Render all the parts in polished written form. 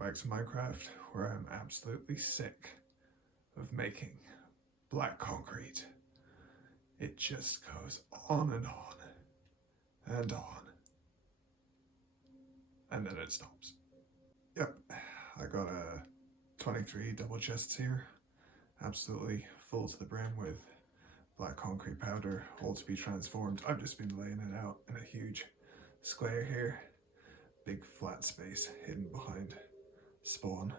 back to Minecraft, where I'm absolutely sick of making black concrete. It just goes on and on and on, and then it stops. Yep, I got a 23 double chests here, absolutely full to the brim with black concrete powder, all to be transformed. I've just been laying it out in a huge square here, big flat space hidden behind spawn.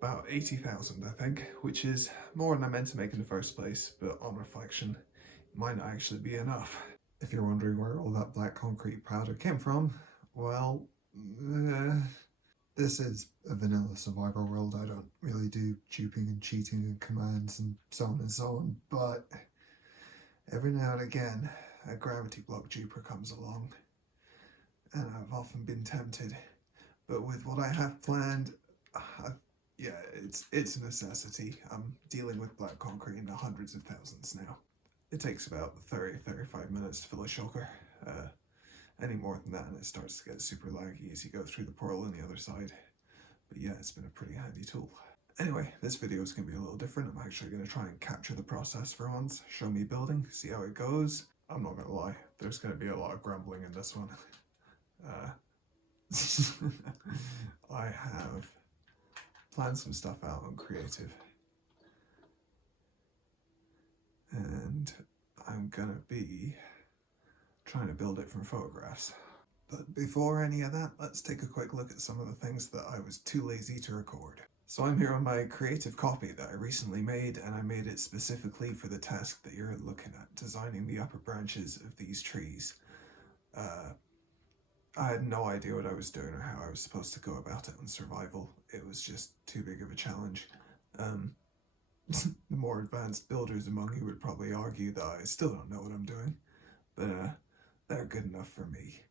About 80,000 I think, which is more than I meant to make in the first place, but on reflection, it might not actually be enough. If you're wondering where all that black concrete powder came from, well, this is a vanilla survivor world. I don't really do duping and cheating and commands and so on and so on, but every now and again, a gravity block duper comes along, and I've often been tempted, but with what I have planned, yeah, it's a necessity. I'm dealing with black concrete in the hundreds of thousands now. It takes about 30-35 minutes to fill a shulker. Any more than that and it starts to get super laggy as you go through the portal on the other side. But yeah, it's been a pretty handy tool. Anyway, this video is going to be a little different. I'm actually going to try and capture the process for once, show me building, see how it goes. I'm not going to lie, there's going to be a lot of grumbling in this one. I have planned some stuff out on creative, and I'm gonna be trying to build it from photographs. But before any of that, let's take a quick look at some of the things that I was too lazy to record. So I'm here on my creative copy that I recently made, and I made it specifically for the task that you're looking at, designing the upper branches of these trees. I had no idea what I was doing or how I was supposed to go about it on survival. It was just too big of a challenge. The more advanced builders among you would probably argue that I still don't know what I'm doing, but they're good enough for me.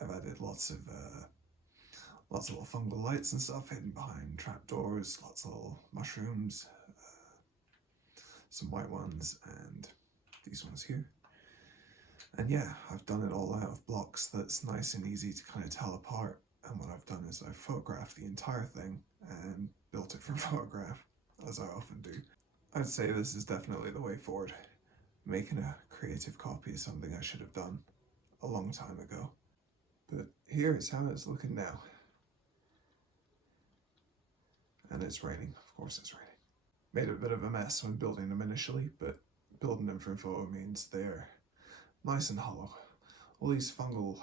I've added lots of little fungal lights and stuff hidden behind trapdoors, lots of little mushrooms, some white ones, and these ones here. And yeah, I've done it all out of blocks that's nice and easy to kind of tell apart. And what I've done is I've photographed the entire thing and built it from photograph, as I often do. I'd say this is definitely the way forward. Making a creative copy is something I should have done a long time ago. But here is how it's looking now. And it's raining, of course it's raining. Made a bit of a mess when building them initially, but building them from photo means they're nice and hollow. All these fungal,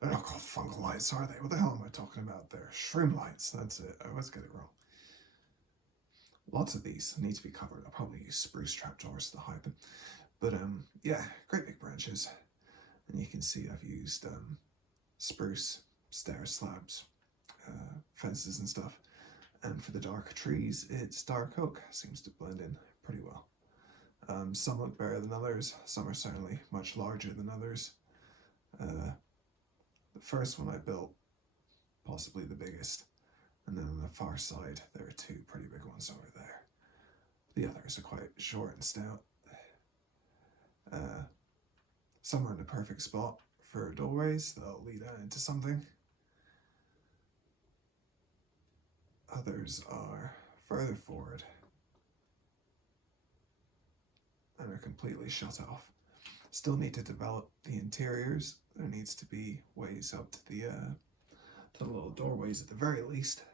they're not called fungal lights, are they? What the hell am I talking about there? Shroom lights, that's it. I always get it wrong. Lots of these need to be covered. I'll probably use spruce trapdoors to hide them. But yeah, great big branches. And you can see I've used spruce stair slabs, fences and stuff. And for the dark trees, it's dark oak. Seems to blend in pretty well. Some look better than others. Some are certainly much larger than others. The first one I built, possibly the biggest. And then on the far side, there are two pretty big ones over there. The others are quite short and stout. Some are in the perfect spot for doorways that'll lead out into something. Others are further forward and are completely shut off. Still need to develop the interiors. There needs to be ways up to the little doorways at the very least.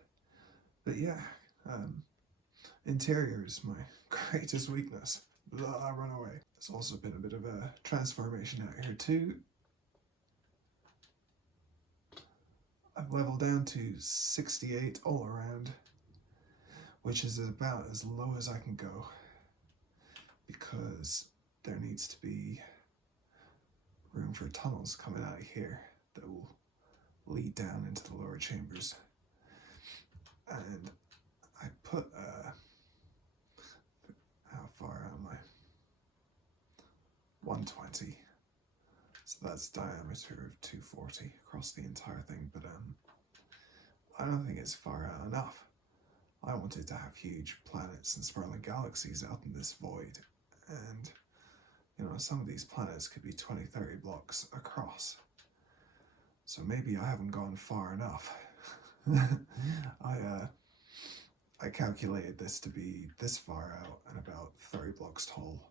But yeah, interior is my greatest weakness. I run away. There's also been a bit of a transformation out here too. I've leveled down to 68 all around, which is about as low as I can go, because there needs to be room for tunnels coming out of here that will lead down into the lower chambers. And I put, how far am I? 120. So that's diameter of 240 across the entire thing, but I don't think it's far out enough. I wanted to have huge planets and spiraling galaxies out in this void, and you know, some of these planets could be 20-30 blocks across. So maybe I haven't gone far enough. I calculated this to be this far out and about 30 blocks tall,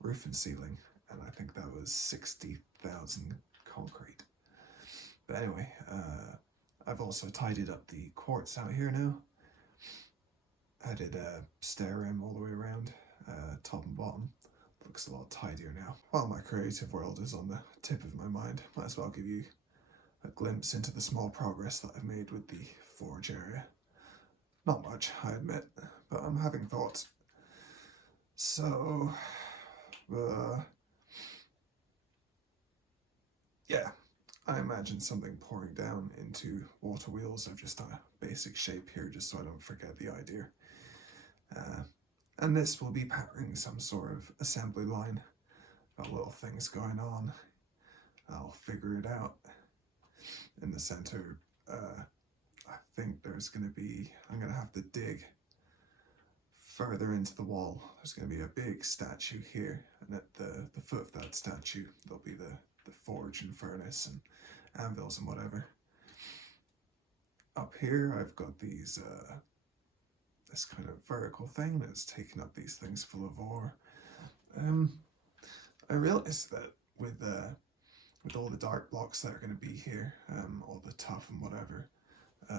roof and ceiling, and I think that was 60,000 concrete. But anyway, I've also tidied up the quartz out here now. Added a stair rim all the way around, top and bottom. Looks a lot tidier now. While my creative world is on the tip of my mind, might as well give you a glimpse into the small progress that I've made with the forge area. Not much, I admit, but I'm having thoughts. So, yeah, I imagine something pouring down into water wheels. I've just done a basic shape here just so I don't forget the idea. And this will be powering some sort of assembly line. Got little things going on. I'll figure it out. In the center, I think there's going to be, I'm going to have to dig further into the wall. There's going to be a big statue here, and at the foot of that statue there'll be the forge and furnace and anvils and whatever. Up here I've got these this kind of vertical thing that's taking up these things full of ore. I realized that with all the dark blocks that are going to be here, all the tough and whatever,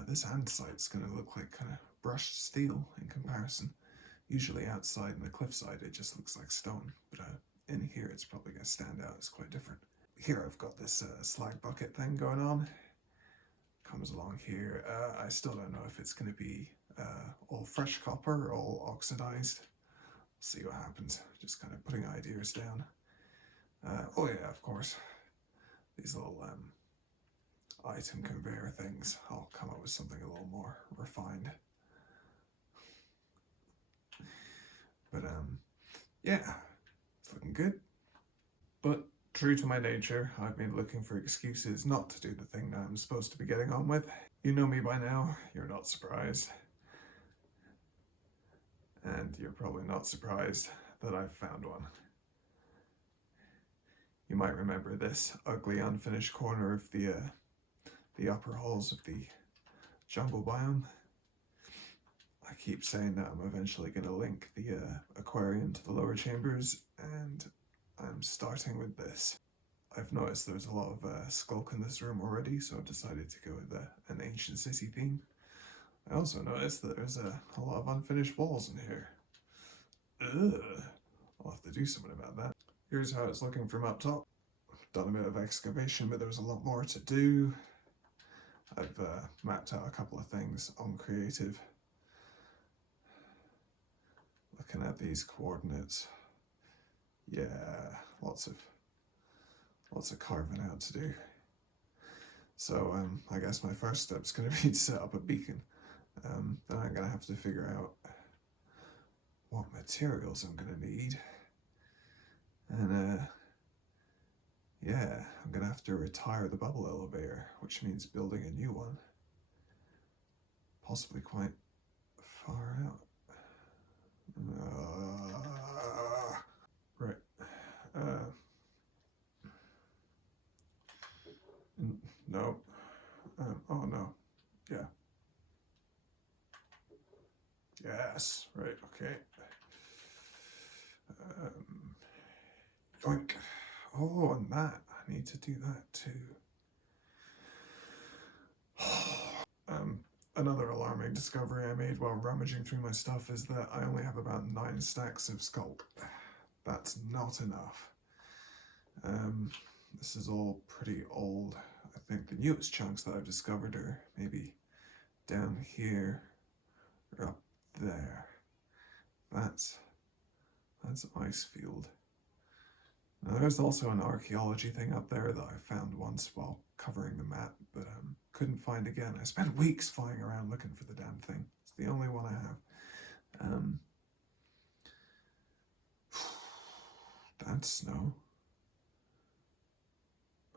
this andesite's going to look like kind of brushed steel in comparison. Usually outside in the cliffside it just looks like stone, but in here it's probably going to stand out as quite different. Here I've got this slag bucket thing going on. Comes along here. I still don't know if it's going to be all fresh copper or all oxidized. See what happens. Just kind of putting ideas down. Oh yeah, of course. These little item conveyor things. I'll come up with something a little more refined. But yeah, it's looking good. But true to my nature, I've been looking for excuses not to do the thing that I'm supposed to be getting on with. You know me by now, you're not surprised. And you're probably not surprised that I've found one. You might remember this ugly unfinished corner of the upper halls of the jungle biome. I keep saying that I'm eventually going to link the aquarium to the lower chambers, and I'm starting with this. I've noticed there's a lot of skulk in this room already, so I've decided to go with an ancient city theme. I also noticed that there's a lot of unfinished walls in here. Ugh. I'll have to do something about that. Here's how it's looking from up top. I've done a bit of excavation, but there's a lot more to do. I've mapped out a couple of things on creative. Looking at these coordinates. Yeah, lots of carving out to do. So I guess my first step's going to be to set up a beacon. Then I'm going to have to figure out what materials I'm going to need. And yeah, I'm going to have to retire the bubble elevator, which means building a new one. Possibly quite far out. Right. No. Oh no. Yeah. Yes. Right. Okay. Yoink. Oh, and that. I need to do that too. Another alarming discovery I made while rummaging through my stuff is that I only have about 9 stacks of skulk. That's not enough. This is all pretty old. I think the newest chunks that I've discovered are maybe down here or up there. That's Icefield. Now there's also an archaeology thing up there that I found once while covering the map, but couldn't find again. I spent weeks flying around looking for the damn thing. It's the only one I have. That's snow.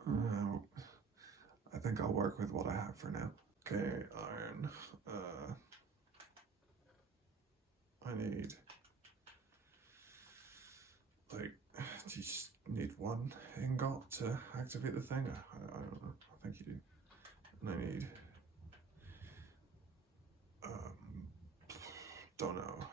I think I'll work with what I have for now. Okay, iron. I need, like, do you just need one ingot to activate the thing? I don't know. I think you do. And I need, don't know.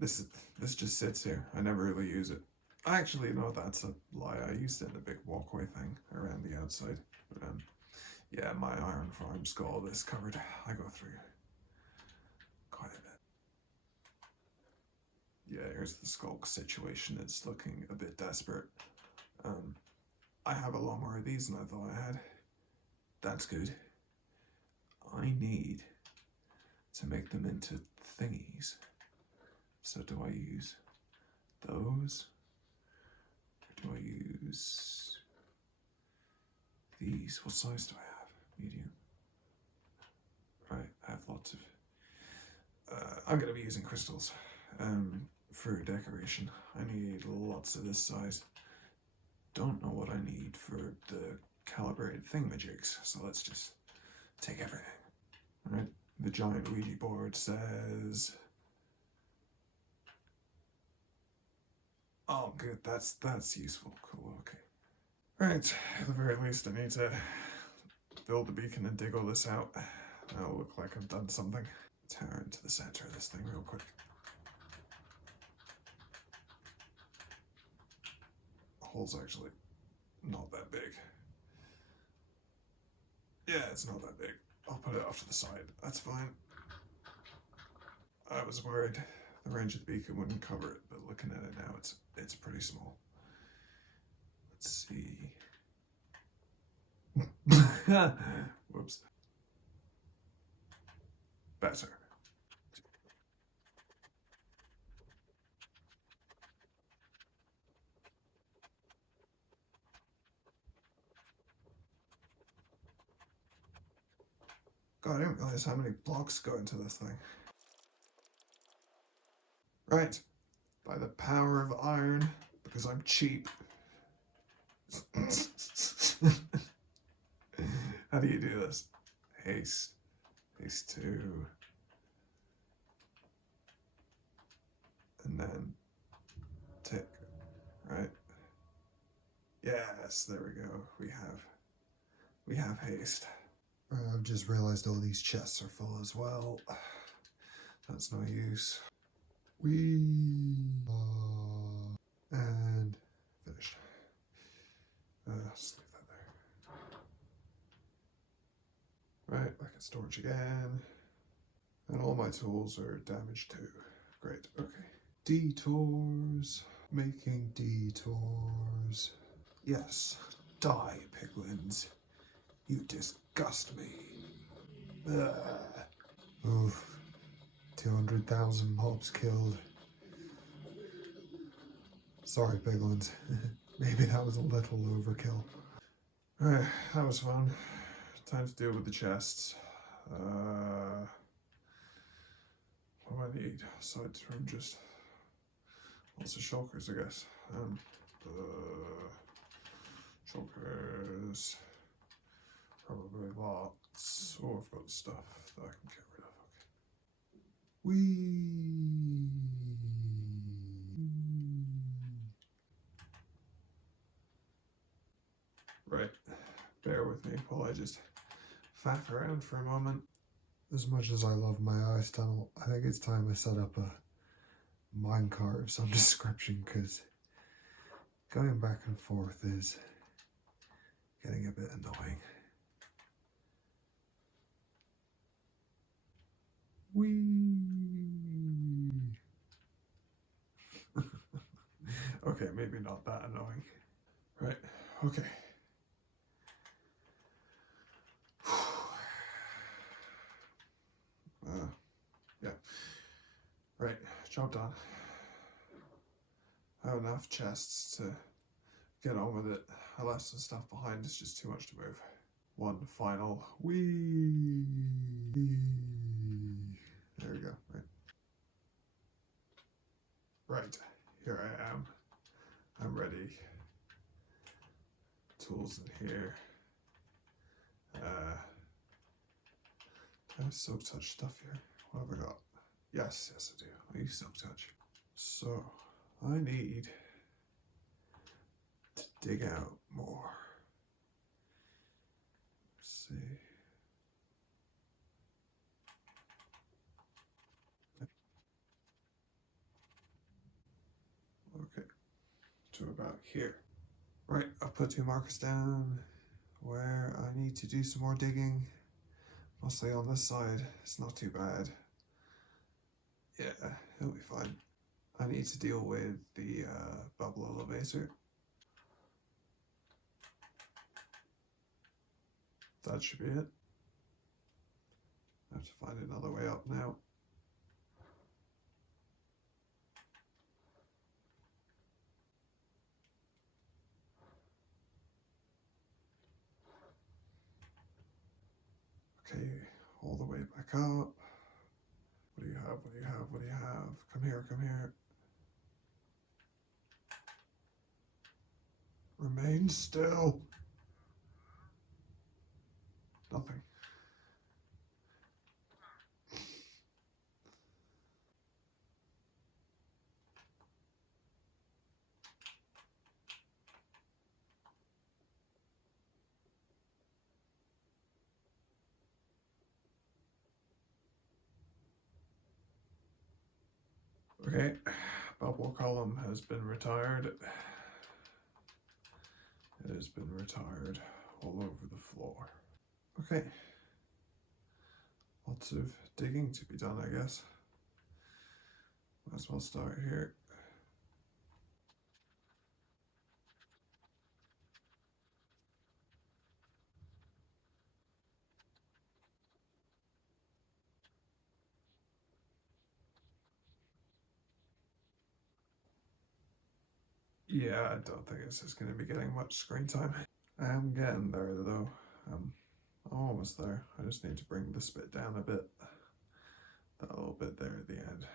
This just sits here. I never really use it. Actually, no, that's a lie. I used it in a big walkway thing around the outside. But, yeah, my iron farm's got all this covered. I go through quite a bit. Yeah, here's the skulk situation. It's looking a bit desperate. I have a lot more of these than I thought I had. That's good. I need to make them into thingies. So do I use those? Or do I use these? What size do I have? Medium. Right, I have lots of... I'm going to be using crystals for decoration. I need lots of this size. Don't know what I need for the calibrated thingamajigs, so let's just take everything. Alright, the giant Ouija board says... Oh, good, that's useful. Cool, okay. Right, at the very least I need to build the beacon and dig all this out. That'll look like I've done something. Tear into the center of this thing real quick. The hole's actually not that big. Yeah, it's not that big. I'll put it off to the side. That's fine. I was worried the range of the beacon wouldn't cover it, but looking at it now, it's pretty small. Let's see. Whoops. Better. God, I didn't realize how many blocks go into this thing. Right. By the power of iron, because I'm cheap. How do you do this? Haste. Haste 2. And then tick. Right? Yes, there we go. We have haste. I've just realized all these chests are full as well. That's no use. And finished. Just leave that there. Right, back in storage again. And all my tools are damaged too. Great, okay. Detours. Making detours. Yes, die, piglins. You disgust me. Oof. 200,000 mobs killed. Sorry, piglins. Maybe that was a little overkill. Alright, that was fun. Time to deal with the chests. What do I need? Aside from just lots of shulkers, I guess. Shulkers. Probably lots. Oh, I've got stuff that I can get rid of. Okay. Right. Bear with me while I just faff around for a moment. As much as I love my ice tunnel, I think it's time I set up a minecart of some description, because going back and forth is getting a bit annoying. Okay, maybe not that annoying. Right, okay. Yeah. Right, job done. I have enough chests to get on with it. I left some stuff behind, it's just too much to move. One final whee. There we go, right. Right, here I am. I'm ready. Tools in here. I have Silk Touch stuff here. What have I got? Yes, I do. I use Silk Touch. So, I need to dig out more. about here. Right, I've put 2 markers down where I need to do some more digging. Mostly on this side, it's not too bad. Yeah, it'll be fine. I need to deal with the bubble elevator. That should be it. I have to find another way up now. Okay, all the way back up. What do you have? What do you have? What do you have? Come here, come here. Remain still. Nothing. Okay, bubble column has been retired. It has been retired all over the floor. Okay, lots of digging to be done, I guess. Might as well start here. Yeah, I don't think this is going to be getting much screen time. I am getting there though. I'm almost there. I just need to bring this bit down a bit. That little bit there at the end.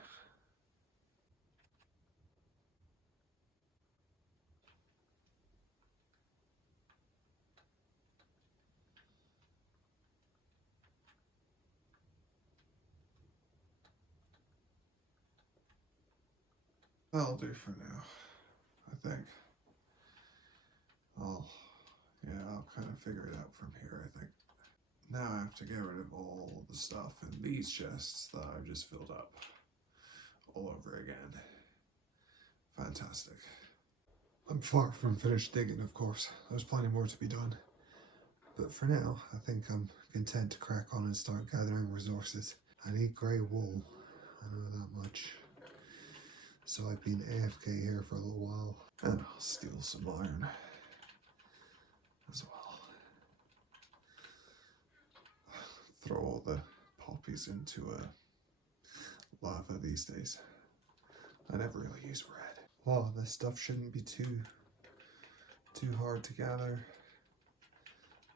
That'll do for now, I think. I'll kind of figure it out from here, I think. Now I have to get rid of all the stuff in these chests that I've just filled up all over again. Fantastic. I'm far from finished digging, of course. There's plenty more to be done. But for now, I think I'm content to crack on and start gathering resources. I need grey wool, I know that much. So I've been AFK here for a little while. And I'll steal some iron as well. Throw all the poppies into lava these days. I never really use red. Well, this stuff shouldn't be too hard to gather.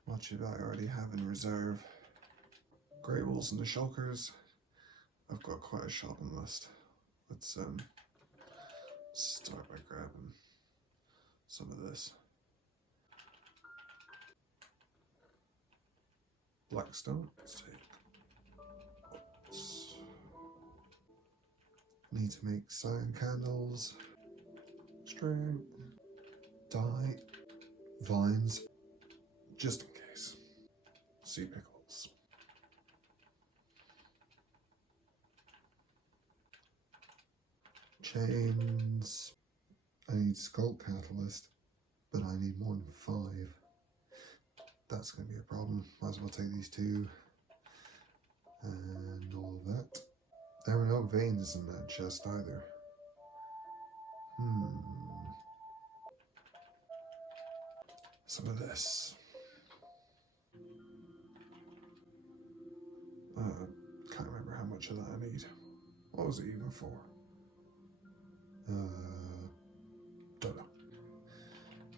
Much of it I already have in reserve. Grey wools and the shulkers. I've got quite a shopping list. Let's start by grabbing some of this. Blackstone, let's take. Oops. Need to make cyan candles, string, dye, vines, just in case. Sea pickles. Chains. I need skull catalyst, but I need more than 5. That's going to be a problem. Might as well take these 2 and all of that. There were no veins in that chest either. Some of this. Can't remember how much of that I need. What was it even for? Don't know.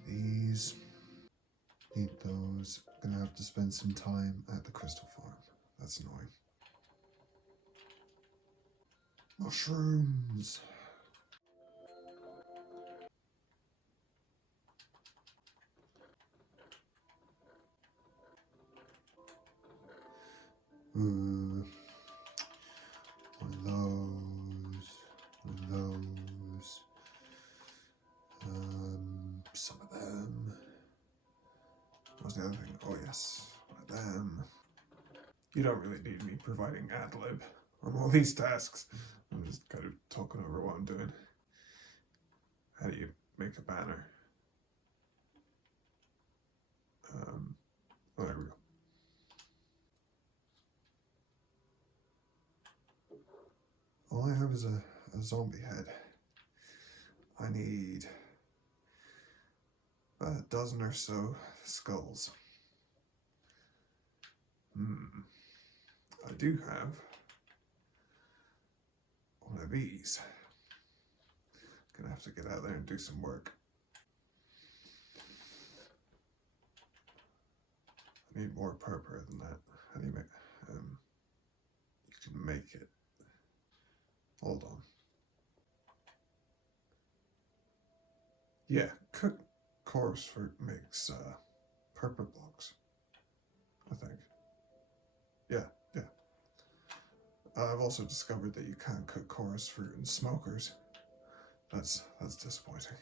These. Need those. Gonna have to spend some time at the crystal farm. That's annoying. Mushrooms. One of those. One of those. Some of them. What was the other thing? Oh yes, one of them. You don't really need me providing ad-lib on all these tasks. I'm just kind of talking over what I'm doing. How do you make a banner? all I have is a zombie head. I need a dozen or so skulls. I do have one of these. Gonna have to get out there and do some work. I need more purple than that. How do you make? You can make it. Hold on. Yeah, cooked chorus fruit makes purple blocks, I think. Yeah. I've also discovered that you can't cook chorus fruit in smokers. That's disappointing.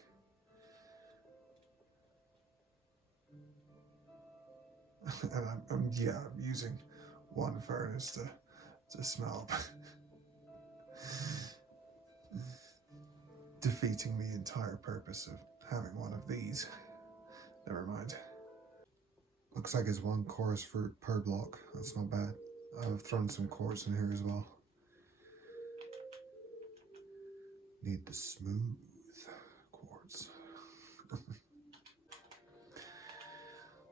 And I'm using one furnace to smell. Defeating the entire purpose of having one of these. Never mind. Looks like it's one chorus fruit per block. That's not bad. I've thrown some quartz in here as well. Need the smooth quartz.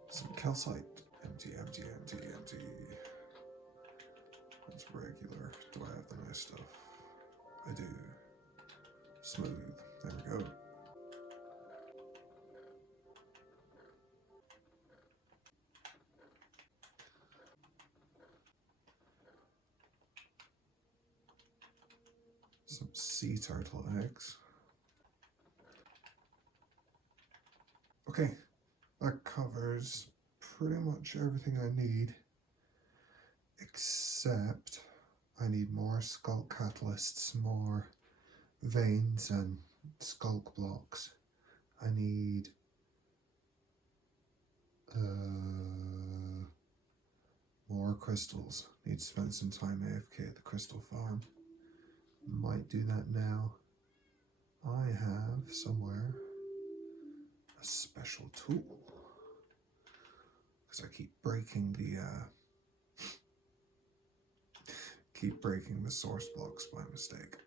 Some calcite. Empty. That's regular. Do I have the nice stuff? I do. Smooth. There we go. Some sea turtle eggs. Okay, that covers pretty much everything I need, except I need more skulk catalysts, more veins and skulk blocks. I need more crystals. Need to spend some time AFK at the crystal farm. Might do that now. I have somewhere a special tool, because I keep breaking the source blocks by mistake.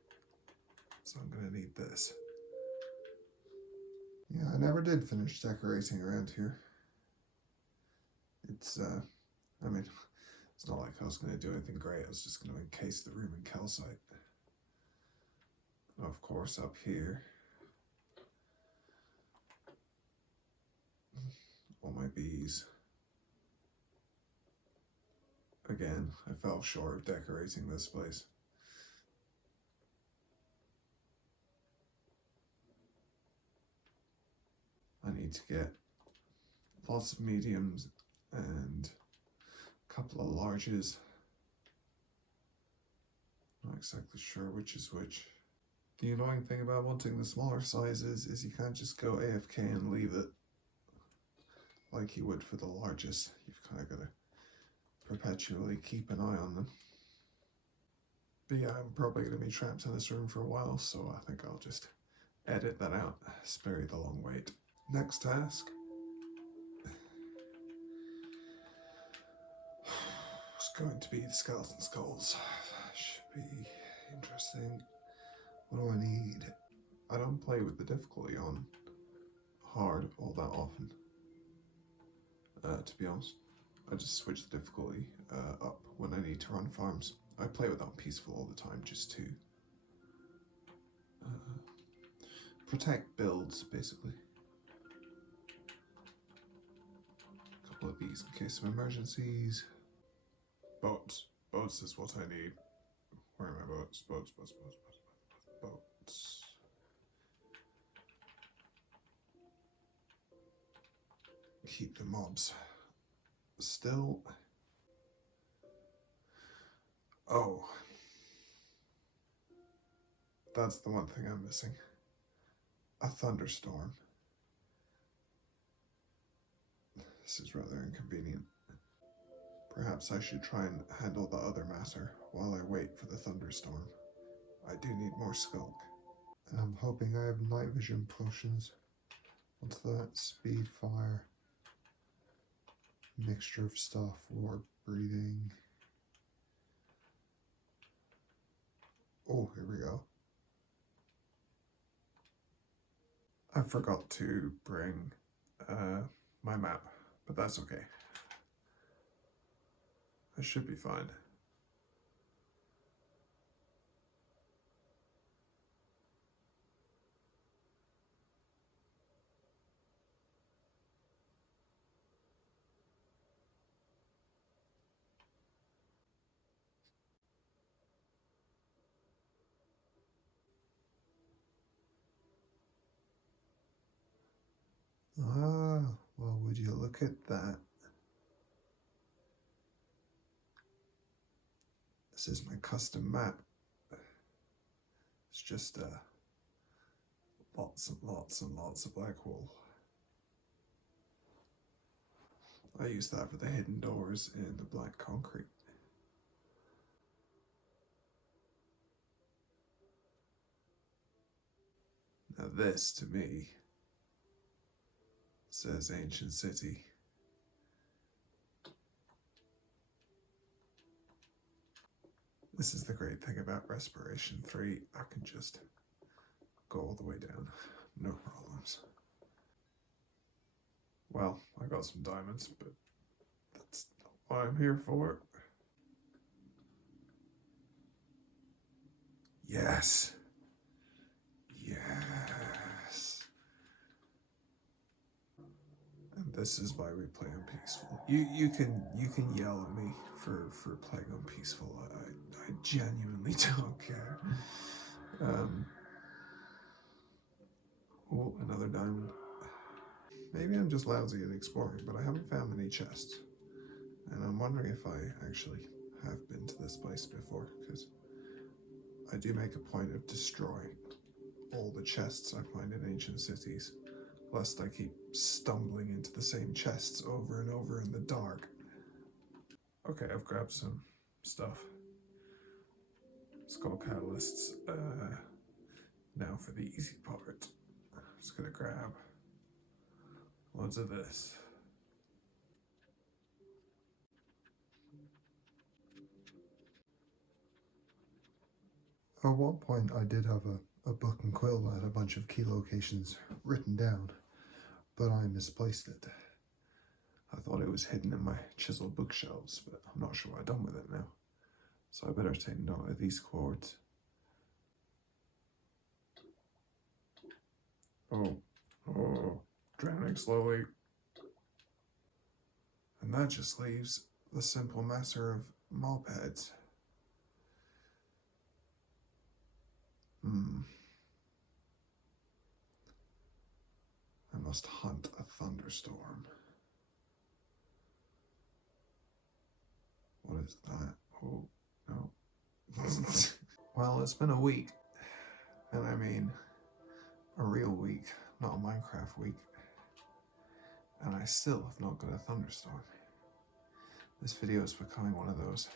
So I'm gonna need this. Yeah, I never did finish decorating around here. It's I mean, it's not like I was gonna do anything great. I was just gonna encase the room in calcite. Of course, up here, all my bees. Again, I fell short of decorating this place. I need to get lots of mediums and a couple of larges. Not exactly sure which is which. The annoying thing about wanting the smaller sizes is you can't just go AFK and leave it like you would for the largest. You've kind of got to perpetually keep an eye on them. But yeah, I'm probably going to be trapped in this room for a while, so I think I'll just edit that out, spare you the long wait. Next task. It's going to be the skeleton skulls. Should be interesting. What do I need? I don't play with the difficulty on hard all that often. To be honest, I just switch the difficulty up when I need to run farms. I play with on peaceful all the time just to protect builds, basically. A couple of these in case of emergencies. Boats. Boats is what I need. Where are my boats? Boats. Keep the mobs still. Oh. That's the one thing I'm missing. A thunderstorm. This is rather inconvenient. Perhaps I should try and handle the other matter while I wait for the thunderstorm. I do need more skulk. And I'm hoping I have night vision potions. What's that? Speed, fire, mixture of stuff, warp, breathing. Oh, here we go. I forgot to bring my map, but that's okay. I should be fine. Ah, well, would you look at that? This is my custom map. It's just lots and lots and lots of black wool. I use that for the hidden doors in the black concrete. Now this, to me, says ancient city. This is the great thing about Respiration 3. I can just go all the way down. No problems. Well, I got some diamonds, but that's not what I'm here for. Yes. Yes. And this is why we play on peaceful. You can yell at me for playing on peaceful. I genuinely don't care. Oh, another diamond. Maybe I'm just lousy at exploring, but I haven't found any chests. And I'm wondering if I actually have been to this place before, because I do make a point of destroying all the chests I find in ancient cities, lest I keep stumbling into the same chests over and over in the dark. Okay, I've grabbed some stuff. Skull catalysts. Now for the easy part. Just gonna grab loads of this. At one point I did have a book and quill that had a bunch of key locations written down, but I misplaced it. I thought it was hidden in my chiseled bookshelves, but I'm not sure what I've done with it now. So I better take note of these chords. Oh, drowning slowly. And that just leaves the simple matter of mopeds. I must hunt a thunderstorm. What is that? Oh, no. Well, it's been a week. And I mean, a real week, not a Minecraft week. And I still have not got a thunderstorm. This video is becoming one of those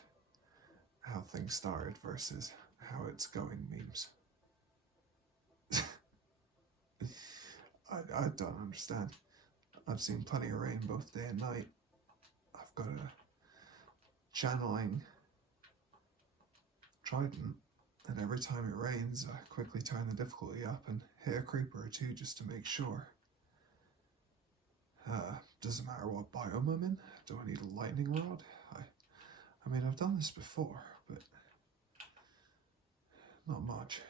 how things started versus how it's going memes. I don't understand. I've seen plenty of rain both day and night. I've got a channeling trident, and every time it rains, I quickly turn the difficulty up and hit a creeper or two just to make sure. Doesn't matter what biome I'm in. Do I need a lightning rod? I mean, I've done this before, but not much.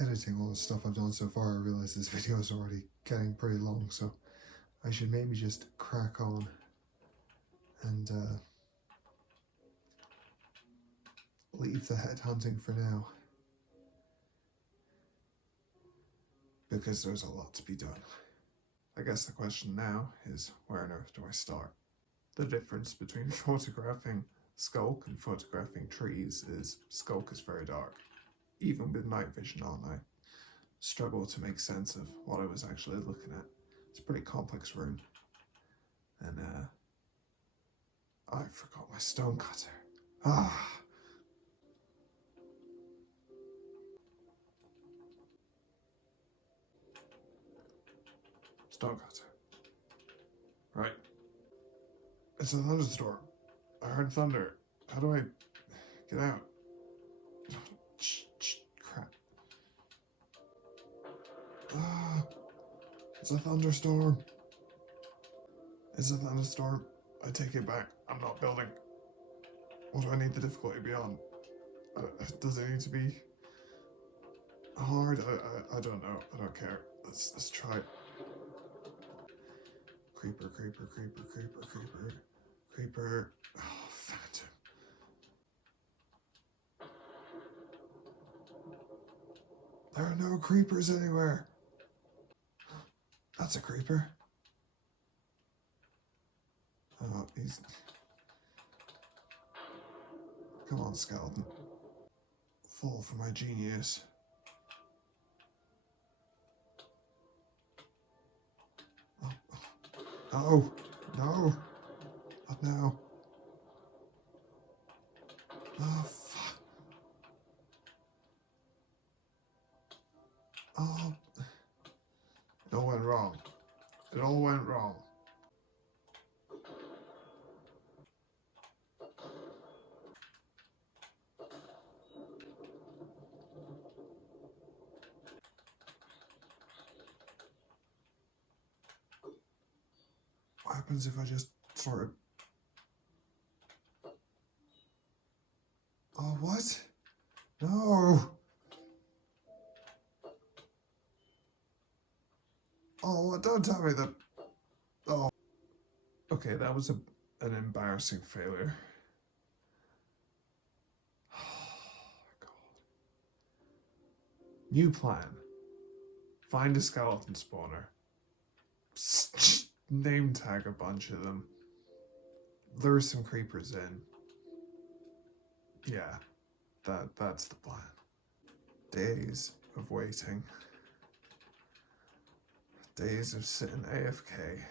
Editing all the stuff I've done so far, I realize this video is already getting pretty long, so I should maybe just crack on and leave the headhunting for now, because there's a lot to be done. I guess the question now is, where on earth do I start? The difference between photographing Skulk and photographing trees is Skulk is very dark. Even with night vision on, I struggle to make sense of what I was actually looking at. It's a pretty complex room. And I forgot my stone cutter. Stone cutter. Right. It's a thunderstorm. I heard thunder. How do I get out? Ah, it's a thunderstorm. It's a thunderstorm. I take it back. I'm not building. What do I need the difficulty beyond? Does it need to be hard? I don't know. I don't care. Let's try it. Creeper, creeper, creeper, creeper, creeper, creeper. Oh, phantom. There are no creepers anywhere. That's a creeper. Oh, he's... Come on, skeleton. Fall for my genius. Oh, no. Not now. Oh, fuck. Oh. It all went wrong. It all went wrong. What happens if I just sort of... Oh, what? No! Oh, don't tell me that... Oh. Okay, that was an embarrassing failure. Oh, my God. New plan. Find a skeleton spawner. Name tag a bunch of them. Lure some creepers in. Yeah, that's the plan. Days of waiting. Days of sitting AFK.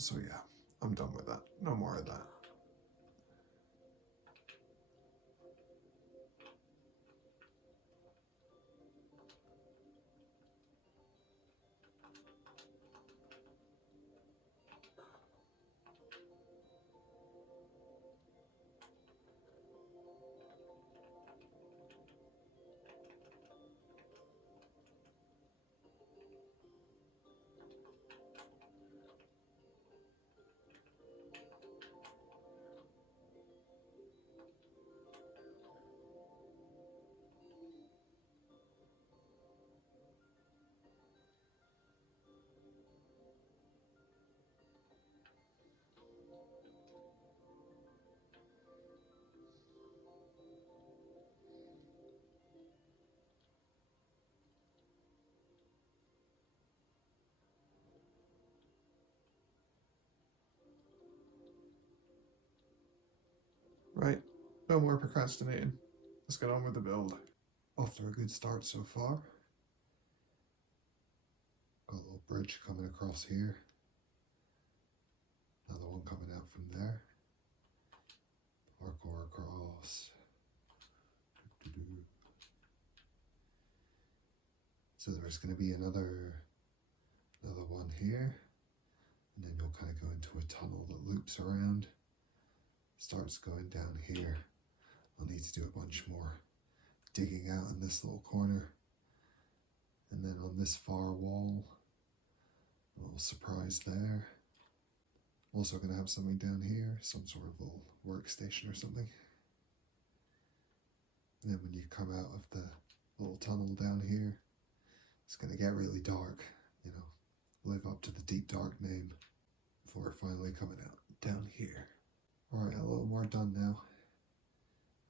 So yeah, I'm done with that. No more of that. Right, no more procrastinating. Let's get on with the build. Off to a good start so far. Got a little bridge coming across here. Another one coming out from there. Parkour across. So there's going to be another one here. And then you'll kind of go into a tunnel that loops around. Starts going down here. I'll need to do a bunch more digging out in this little corner. And then on this far wall, a little surprise there. Also going to have something down here, some sort of little workstation or something. And then when you come out of the little tunnel down here, it's going to get really dark, you know, live up to the deep dark name before finally coming out. down here. Alright, a little more done now.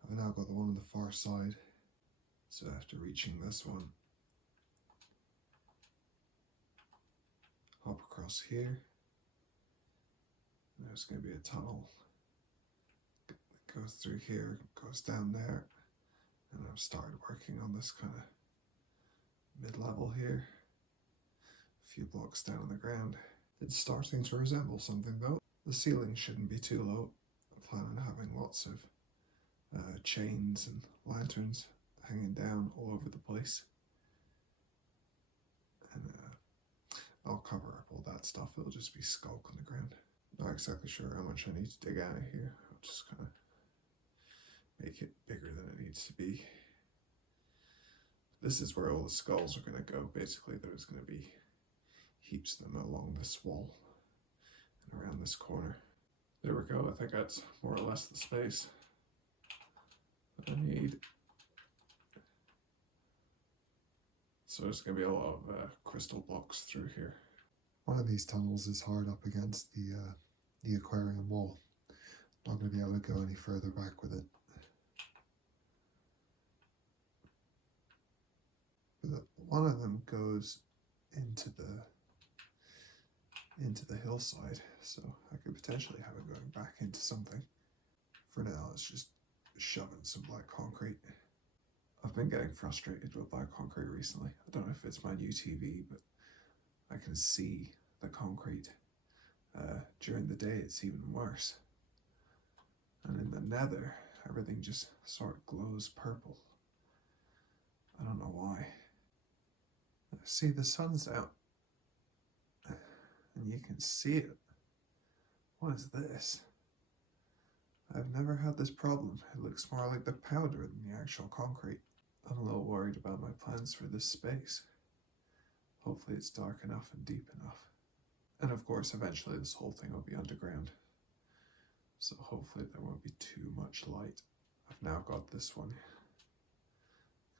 I've now got the one on the far side. So after reaching this one, hop across here. There's going to be a tunnel that goes through here, goes down there, and I've started working on this kind of mid-level here. A few blocks down on the ground. It's starting to resemble something though. The ceiling shouldn't be too low. I plan on having lots of chains and lanterns hanging down all over the place. And I'll cover up all that stuff. It'll just be skulk on the ground. Not exactly sure how much I need to dig out of here. I'll just kind of make it bigger than it needs to be. This is where all the skulls are going to go. Basically, there's going to be heaps of them along this wall and around this corner. There we go. I think that's more or less the space that I need. So there's going to be a lot of crystal blocks through here. One of these tunnels is hard up against the aquarium wall. Not going to be able to go any further back with it. But one of them goes into the hillside, so I could potentially have it going back into something. For now, it's just shoving some black concrete. I've been getting frustrated with black concrete recently. I don't know if it's my new TV, but I can see the concrete. During the day, it's even worse. And in the nether, everything just sort of glows purple. I don't know why. See, the sun's out. And you can see it. What is this? I've never had this problem. It looks more like the powder than the actual concrete. I'm a little worried about my plans for this space. Hopefully it's dark enough and deep enough. And of course, eventually this whole thing will be underground. So hopefully there won't be too much light. I've now got this one.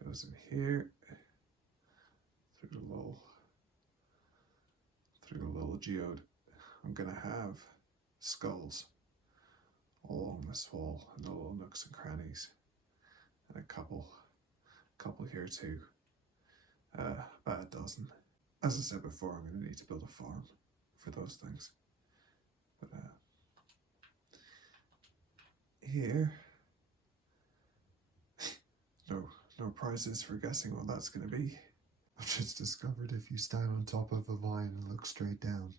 Goes in here. Through the little geode. I'm gonna have skulls all along this wall and the little nooks and crannies, and a couple here too. About a dozen. As I said before, I'm gonna need to build a farm for those things. But here, no prizes for guessing what that's gonna be. I've just discovered if you stand on top of a vine and look straight down,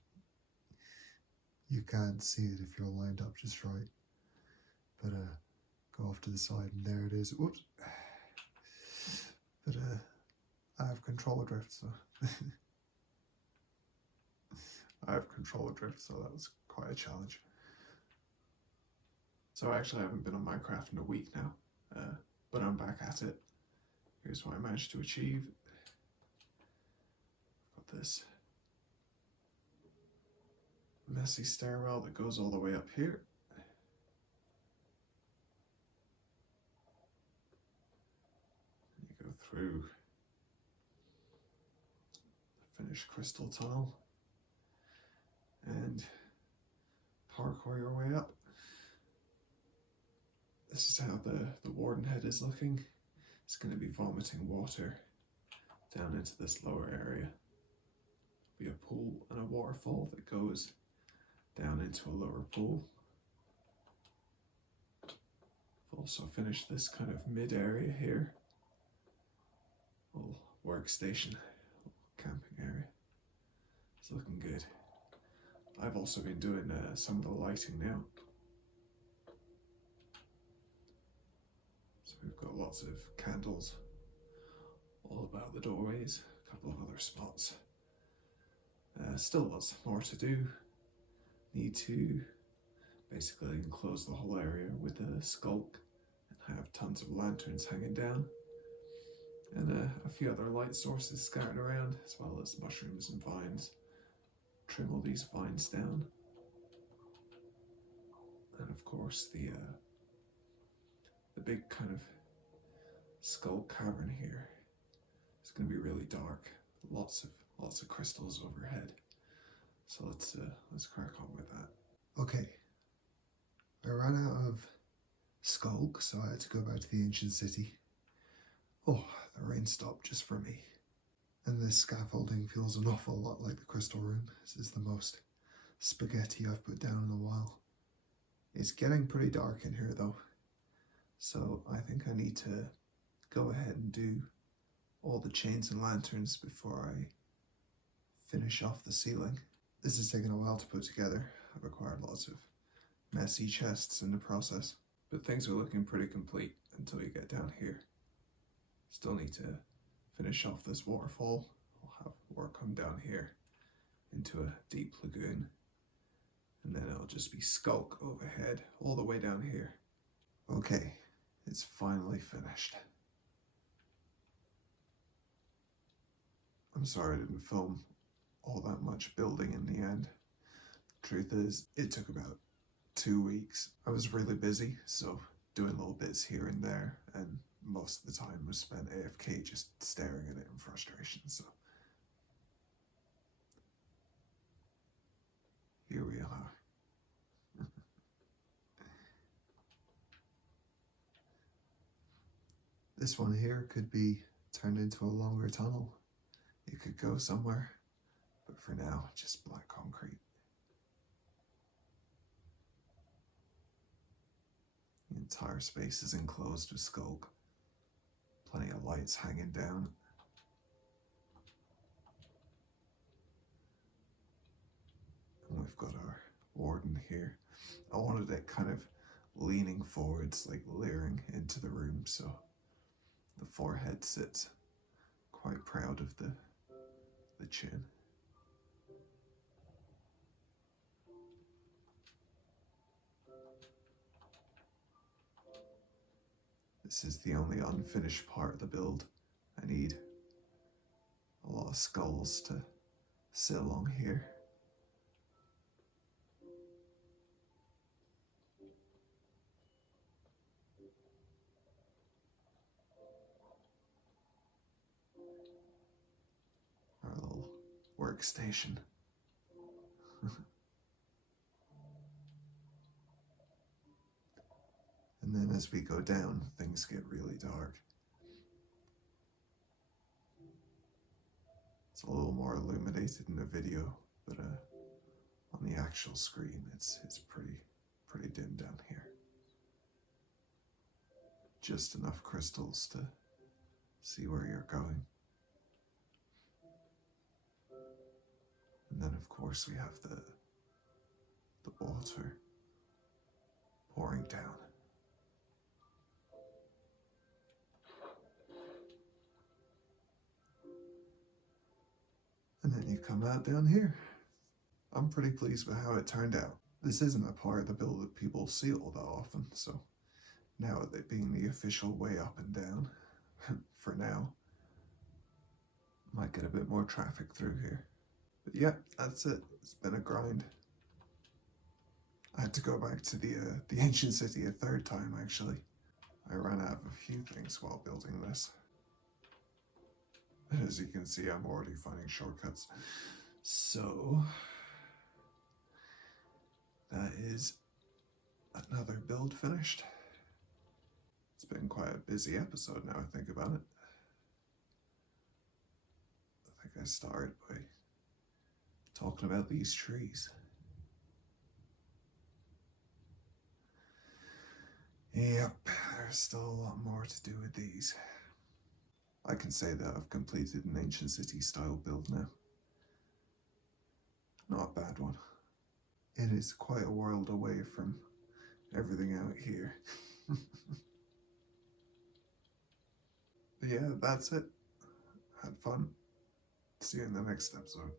you can't see it if you're lined up just right. But go off to the side and there it is. Whoops. But I have controller drift, so that was quite a challenge. So actually I haven't been on Minecraft in a week now, but I'm back at it. Here's what I managed to achieve. This messy stairwell that goes all the way up here. You go through the finished crystal tunnel and parkour your way up. This is how the warden head is looking. It's going to be vomiting water down into this lower area. Be a pool and a waterfall that goes down into a lower pool. I've also finished this kind of mid area here. Little workstation, little camping area. It's looking good. I've also been doing some of the lighting now. So we've got lots of candles all about the doorways, a couple of other spots. Still lots more to do. Need to basically enclose the whole area with a skulk and have tons of lanterns hanging down. And a few other light sources scattered around, as well as mushrooms and vines. Trim all these vines down. And of course the big kind of skull cavern here is going to be really dark. Lots of crystals overhead. So let's crack on with that. Okay, I ran out of skulk, so I had to go back to the ancient city. Oh, the rain stopped just for me. And this scaffolding feels an awful lot like the crystal room. This is the most spaghetti I've put down in a while. It's getting pretty dark in here though, so I think I need to go ahead and do all the chains and lanterns before I finish off the ceiling. This has taken a while to put together. I've acquired lots of messy chests in the process, but things are looking pretty complete until you get down here. Still need to finish off this waterfall. I'll have water come down here into a deep lagoon, and then it'll just be skulk overhead all the way down here. Okay, it's finally finished. I'm sorry I didn't film all that much building in the end. Truth is, it took about 2 weeks. I was really busy, so doing little bits here and there, and most of the time was spent AFK just staring at it in frustration, so here we are. This one here could be turned into a longer tunnel. It could go somewhere, but for now, just black concrete. The entire space is enclosed with skulk. Plenty of lights hanging down. And we've got our warden here. I wanted it kind of leaning forwards, like leering into the room, so the forehead sits quite proud of the chin. This is the only unfinished part of the build. I need a lot of skulls to sit along here. Our little workstation. And then as we go down, things get really dark. It's a little more illuminated in the video, but on the actual screen, it's pretty dim down here. Just enough crystals to see where you're going. And then of course we have the water pouring down. And then you come out down here. I'm pretty pleased with how it turned out. This isn't a part of the build that people see all that often, so now with it being the official way up and down, for now, might get a bit more traffic through here. But yeah, that's it. It's been a grind. I had to go back to the ancient city a third time, actually. I ran out of a few things while building this. As you can see, I'm already finding shortcuts. So, that is another build finished. It's been quite a busy episode now I think about it. I think I started by talking about these trees. Yep, there's still a lot more to do with these. I can say that I've completed an ancient city style build now. Not a bad one. It is quite a world away from everything out here. But yeah, that's it. Had fun. See you in the next episode.